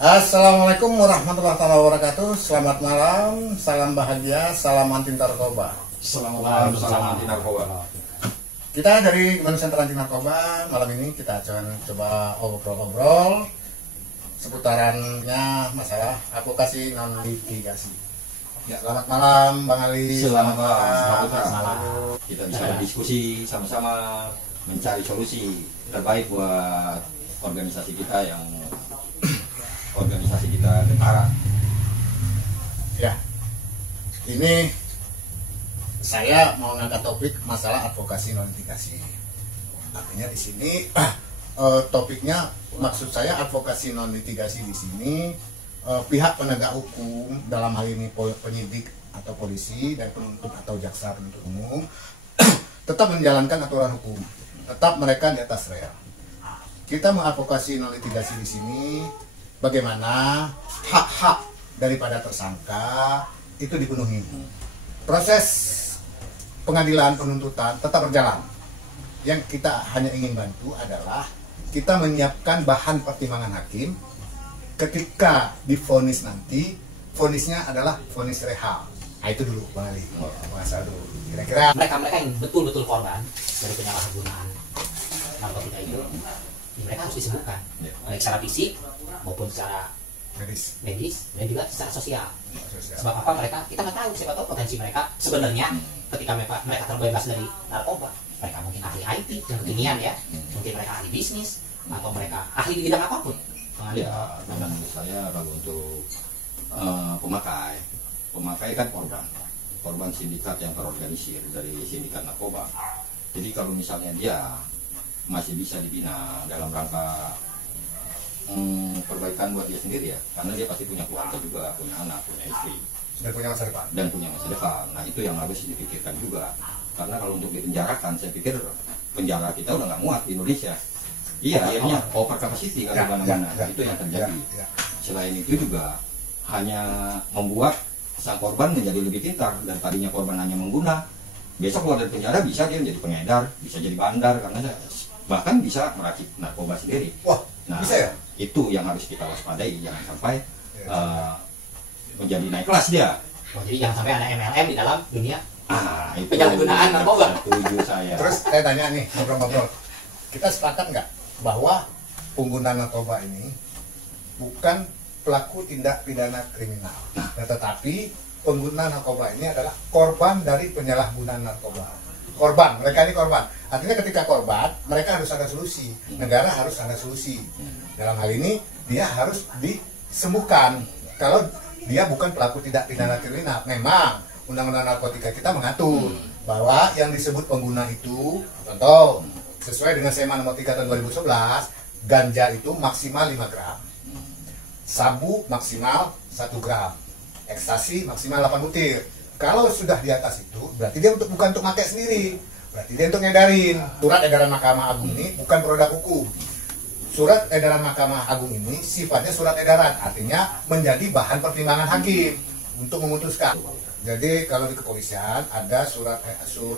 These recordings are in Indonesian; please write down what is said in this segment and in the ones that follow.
Assalamualaikum warahmatullahi wabarakatuh. Selamat malam, salam bahagia, salam anti narkoba. Selamat malam, salam anti narkoba. Kita dari Kementerian Center Anti Narkoba malam ini kita akan coba ngobrol-ngobrol seputarannya masalah advokasi non litigasi. Ya, selamat malam Bang Ali. Selamat malam. Kita bisa berdiskusi sama-sama mencari solusi terbaik buat organisasi kita Tentara. Ya, ini saya mau ngangkat topik masalah advokasi non litigasi. Artinya di sini topiknya, maksud saya advokasi non litigasi di sini pihak penegak hukum, dalam hal ini penyidik atau polisi dan penuntut atau jaksa penuntut umum tetap menjalankan aturan hukum, tetap mereka di atas rel. Kita mengadvokasi non litigasi di sini bagaimana hak-hak daripada tersangka itu dipenuhi. Proses pengadilan penuntutan tetap berjalan. Yang kita hanya ingin bantu adalah kita menyiapkan bahan pertimbangan hakim ketika divonis nanti, vonisnya adalah vonis rehab. Nah, itu dulu Bang Ali. Masa dulu. Kira-kira mereka yang betul-betul korban dari penyalahgunaan narkotika itu, mereka harus disembuhkan, baik secara fisik maupun secara medis dan juga secara sosial. Sebab apa, kita nggak tahu, siapa tahu potensi mereka sebenarnya ketika mereka terbebas dari narkoba, mereka mungkin ahli IT yang kekinian ya, mungkin mereka ahli bisnis atau mereka ahli di bidang apapun. Ya, memang saya kalau untuk pemakai kan korban sindikat yang terorganisir dari sindikat narkoba. Jadi kalau misalnya dia masih bisa dibina dalam rangka perbaikan buat dia sendiri ya, karena dia pasti punya keluarga juga, punya anak, punya istri, dan punya masa depan. Nah, itu yang harus dipikirkan juga, karena kalau untuk dipenjarakan, saya pikir penjara kita udah nggak muat di Indonesia. Iya, akhirnya over capacity kalau mana-mana, itu yang terjadi. Selain itu juga hanya membuat sang korban menjadi lebih pintar, dan tadinya korban hanya mengguna, besok keluar dari penjara bisa dia menjadi pengedar, bisa jadi bandar, karena bahkan bisa merakit narkoba sendiri. Wah, nah, bisa ya? Itu yang harus kita waspadai, jangan sampai menjadi naik kelas dia. Jadi jangan sampai ada MLM di dalam dunia Itu penyalahgunaan narkoba. Setuju saya. Terus saya tanya nih, ngobrol-ngobrol, kita sepakat nggak bahwa pengguna narkoba ini bukan pelaku tindak pidana kriminal, tetapi pengguna narkoba ini adalah korban dari penyalahgunaan narkoba. Mereka ini korban. Artinya ketika korban, mereka harus ada solusi. Negara harus ada solusi. Dalam hal ini, dia harus disembuhkan. Kalau dia bukan pelaku tindak pidana kriminal, memang undang-undang narkotika kita mengatur bahwa yang disebut pengguna itu, contoh, sesuai dengan SEMA nomor 3 tahun 2011, ganja itu maksimal 5 gram, sabu maksimal 1 gram, ekstasi maksimal 8 butir. Kalau sudah di atas itu, berarti dia bukan untuk pakai sendiri, berarti dia untuk ngedarin. Surat edaran Mahkamah Agung ini bukan produk hukum. Surat edaran Mahkamah Agung ini sifatnya surat edaran, artinya menjadi bahan pertimbangan hakim untuk memutuskan. Jadi kalau di kepolisian ada surat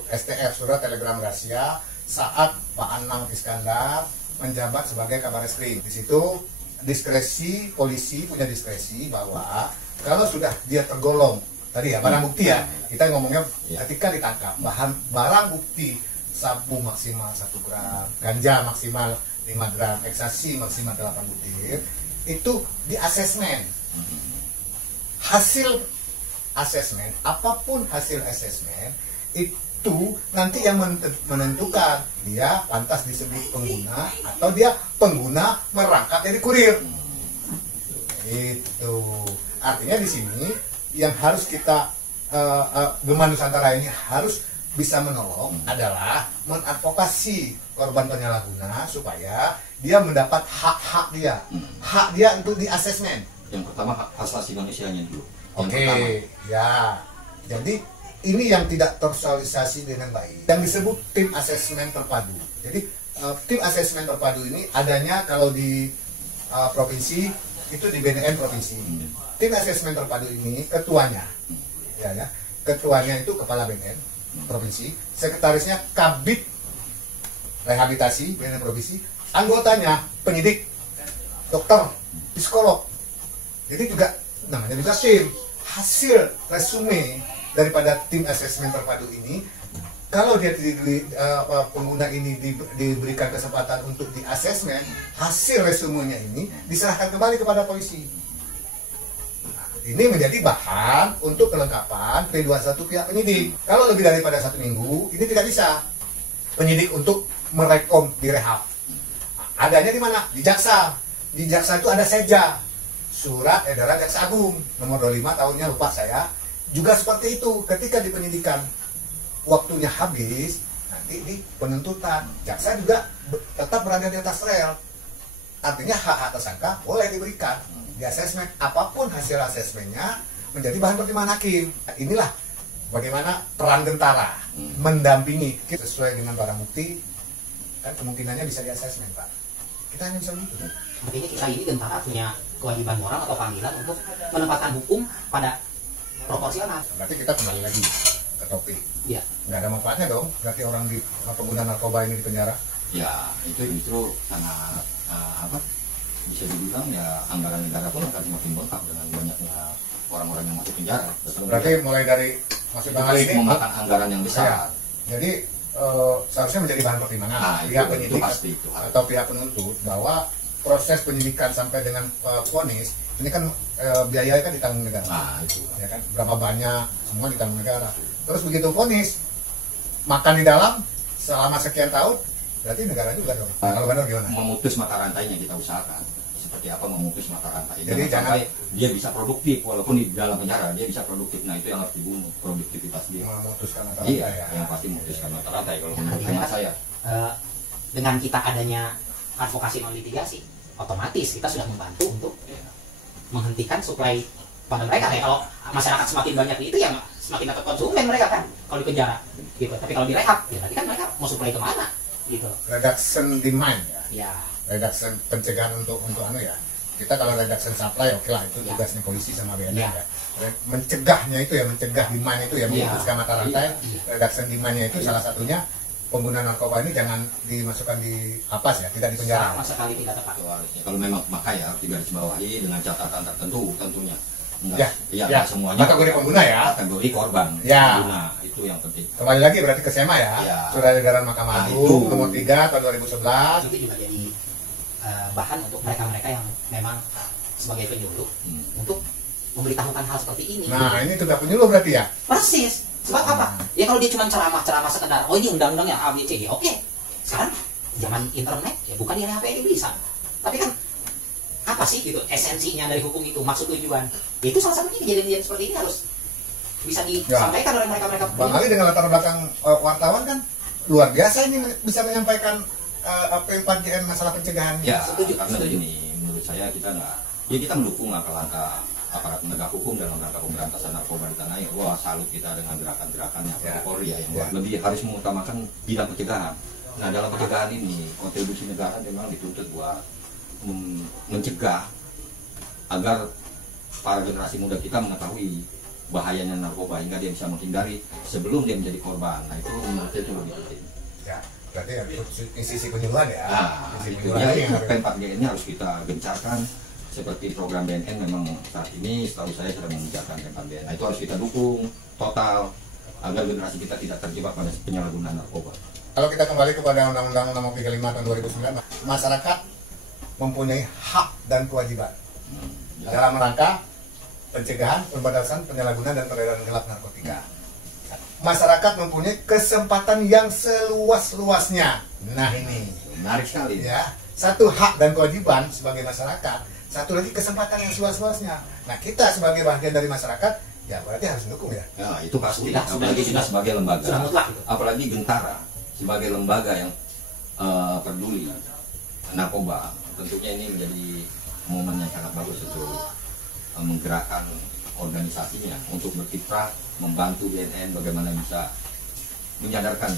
STR, surat telegram rahasia, saat Pak Anang Iskandar menjabat sebagai Kabareskrim. Di situ diskresi, polisi punya diskresi bahwa kalau sudah dia tergolong tadi ya barang bukti ya, kita ngomongnya ketika ditangkap barang bukti sabu maksimal 1 gram, ganja maksimal 5 gram, ekstasi maksimal 8 butir, itu di asesmen. Hasil asesmen, apapun hasil asesmen itu nanti yang menentukan dia pantas disebut pengguna atau dia pengguna merangkap jadi kurir. Itu artinya di sini yang harus kita Gema Nusantara ini harus bisa menolong adalah mengadvokasi korban penyalahguna supaya dia mendapat hak dia untuk di asesmen. Yang pertama hak asasi manusianya dulu. Oke, ya. Jadi ini yang tidak tersosialisasi dengan baik. Yang disebut tim asesmen terpadu. Jadi tim asesmen terpadu ini adanya kalau di provinsi itu di BNN provinsi. Tim asesmen terpadu ini ketuanya, ketuanya itu kepala BNN provinsi, sekretarisnya Kabid Rehabilitasi BNN provinsi, anggotanya penyidik, dokter, psikolog, Jadi juga namanya juga tim. Hasil resume daripada tim asesmen terpadu ini, kalau dia pengguna ini diberikan kesempatan untuk di asesmen, hasil resumenya ini diserahkan kembali kepada polisi. Nah, ini menjadi bahan untuk kelengkapan P21 pihak penyidik. Kalau lebih daripada 1 minggu, ini tidak bisa penyidik untuk merekom direhab. Adanya di mana? Di jaksa. Di jaksa itu ada seja, surat edaran jaksa agung nomor 25 tahunnya lupa saya. Juga seperti itu, ketika di penyidikan waktunya habis, nanti di penuntutan jaksa juga tetap berada di atas rel. Artinya hak-hak tersangka boleh diberikan di asesmen, apapun hasil asesmennya menjadi bahan pertimbangan hakim. Inilah bagaimana peran Gentara mendampingi sesuai dengan barang bukti, kan kemungkinannya bisa di asesmen, Pak. Kita hanya bisa begitu. Artinya kita ini Gentara punya kewajiban moral atau panggilan untuk menempatkan hukum pada proporsional. Berarti kita kembali lagi ke topik. Ya. Nggak ada manfaatnya dong, berarti orang di pengguna narkoba ini di penjara. Ya, itu justru sangat bisa dibilang ya anggaran negara pun akan semakin bengkak dengan banyaknya orang-orang yang masuk penjara. Berarti mulai dari masuk tanggal ini memakan anggaran yang besar. Ya, jadi seharusnya menjadi bahan pertimbangan pihak penyidik atau pihak penuntut bahwa proses penyidikan sampai dengan vonis ini kan biayanya kan ditanggung negara. Nah, itu ya kan, berapa banyak semua ditanggung negara. Terus begitu vonis makan di dalam selama sekian tahun, berarti negara juga dong. Kalau benar gimana? Memutus mata rantainya kita usahakan. Seperti apa memutus mata rantai? Jadi jangan dia bisa produktif walaupun di dalam penjara dia bisa produktif. Nah, itu yang harus dibunuh, produktivitas dia. Memutuskan mata rantai. Iya, yang pasti memutuskan mata rantai kalau menurut hemat saya. Dengan kita adanya advokasi non litigasi, otomatis kita sudah membantu untuk menghentikan suplai pada mereka. Kayak kalau masyarakat semakin banyak itu ya semakin dapat konsumen mereka kan kalau di penjara gitu. Tapi kalau direhab ya nanti kan mereka mau suplai kemana gitu. Reduction demand Ya. Reduction pencegahan untuk ya. Kita kalau reduction supply oke lah, itu tugasnya polisi sama BNN ya. Mencegahnya itu ya, mencegah demand itu ya, memutuskan mata rantai. Reduction demand-nya itu salah satunya pengguna narkoba ini jangan dimasukkan di lapas ya, tidak di penjara. Sama sekali tidak tepat. Kalau memang maka ya tidak dibawahi dengan catatan tertentu tentunya. Ya, semuanya kategori pengguna ya, kategori korban ya. pengguna, itu yang penting. Kembali lagi berarti ke SEMA ya, Surat Edaran Mahkamah Agung nomor 3 tahun 2011. Itu juga jadi bahan untuk mereka-mereka yang memang sebagai penyuluh untuk memberitahukan hal seperti ini. Nah, ini juga penyuluh berarti ya? Persis. Sebab apa? Ya kalau dia cuma ceramah sekedar, oh ini undang-undangnya A, B, C, D, oke. Sekarang zaman internet, ya bukan di HP aja bisa. Tapi kan apa sih gitu esensinya dari hukum itu, maksud tujuan? Ya itu salah satunya kejadian-kejadian seperti ini harus bisa disampaikan oleh mereka-mereka. Bang Ali dengan latar belakang wartawan kan luar biasa ini bisa menyampaikan P4GN masalah pencegahan. Ya, karena ini menurut saya kita mendukung langkah-langkah aparat penegak hukum dalam rangka pemberantasan narkoba di tanah air. Wah, salut kita dengan gerakan-gerakannya Polri ya, yang lebih harus mengutamakan bidang pencegahan. Nah, dalam pencegahan ini kontribusi negara memang dituntut buat mencegah agar para generasi muda kita mengetahui bahayanya narkoba hingga dia bisa menghindari sebelum dia menjadi korban. Nah, itu menurut saya itu lebih penting. Ya, berarti ya sisi penyuluhan ya. Nah, itu P4GN-nya harus kita gencarkan. Seperti program BNN memang saat ini setahu saya sedang mengerjakan P4GN. Nah, itu harus kita dukung total agar generasi kita tidak terjebak pada penyalahgunaan narkoba. Kalau kita kembali kepada Undang-Undang Nomor 35 tahun 2009, masyarakat mempunyai hak dan kewajiban dalam rangka pencegahan, pembatasan, penyalahgunaan dan peredaran gelap narkotika. Masyarakat mempunyai kesempatan yang seluas-luasnya. Nah, ini menarik sekali ya. Satu hak dan kewajiban sebagai masyarakat. Satu lagi kesempatan yang seluas-luasnya. Nah, kita sebagai bagian dari masyarakat, ya berarti harus mendukung ya. Ya, itu pasti. Apalagi kita sebagai lembaga, apalagi Gentara sebagai lembaga yang peduli narkoba, tentunya ini menjadi momen yang sangat bagus untuk menggerakkan organisasinya untuk berkiprah membantu BNN bagaimana bisa menyadarkan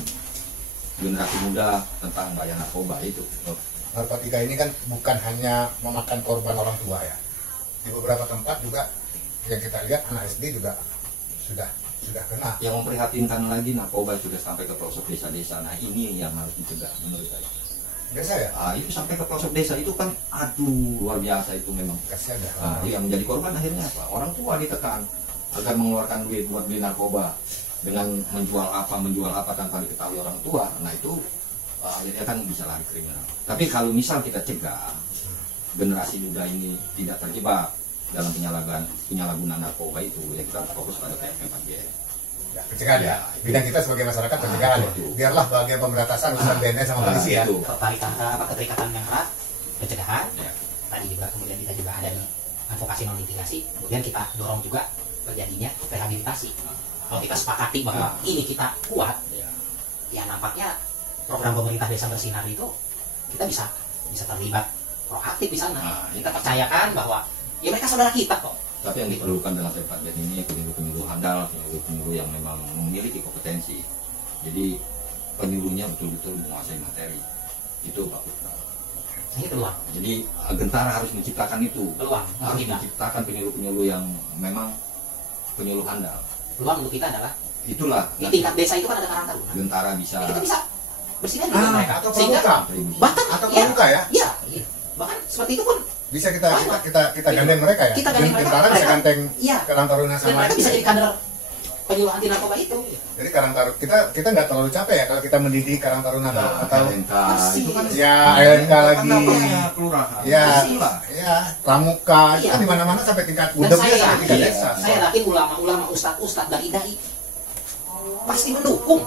generasi muda tentang bahaya narkoba itu. Narkotika ini kan bukan hanya memakan korban orang tua ya. Di beberapa tempat juga yang kita lihat anak SD juga sudah kena. Yang memprihatinkan lagi narkoba sudah sampai ke pelosok desa-desa. Nah, ini yang harus dicegah menurut saya. Desa ya? Itu sampai ke pelosok desa itu kan, aduh luar biasa itu memang. Kasihan ya. Yang menjadi korban akhirnya apa? Orang tua ditekan agar mengeluarkan duit buat beli narkoba dengan menjual apa tanpa diketahui orang tua. Nah itu akhirnya kan bisa lari kriminal. Tapi kalau misal kita cegah generasi muda ini tidak terjebak dalam penyalahgunaan narkoba itu, ya kita harus fokus pada PMK4G. Ya, pencegahan ya. Bidang kita sebagai masyarakat pencegahan ya. Biarlah bagian pemberantasan urusan BNN sama polisi ya. Keterikatan yang erat, pencegahan. Tadi juga kemudian kita juga ada di advokasi non litigasi. Kemudian kita dorong juga terjadinya rehabilitasi. Kalau kita sepakati bahwa ini kita kuat, ya nampaknya program pemerintah Desa Bersinar itu kita bisa terlibat proaktif di sana. Kita percayakan bahwa ya mereka saudara kita kok. Tapi yang diperlukan dalam PMK4G ini penyuluh-penyuluh handal, penyuluh-penyuluh yang memang memiliki kompetensi. Jadi penyuluhnya betul-betul menguasai materi. Itu Pak Putra. Ini peluang. Jadi Gentara harus menciptakan itu. Peluang. Harus menciptakan penyuluh-penyuluh yang memang penyuluh handal. Peluang untuk kita adalah itulah. Di tingkat desa itu kan ada Karang Taruna. Gentara bisa. Kita bisa bersinergi dengan mereka. Atau Sehingga bahkan atau pramuka ya? Iya. Bahkan seperti itu pun bisa kita gandeng mereka ya. Kita gandeng mereka. Gentara bisa gandeng Iya. Karang Taruna Dan sama. mereka bisa jadi kader penyuluh anti narkoba itu. Jadi Karang Taruna kita nggak terlalu capek ya kalau kita mendidik Karang Taruna atau LNK itu kan ya LNK lagi. Kelurahan. Ya, ya, pramuka itu kan di mana-mana sampai tingkat budeknya sampai tingkat desa. Saya yakin ulama-ulama, ustadz-ustadz dari dai pasti mendukung.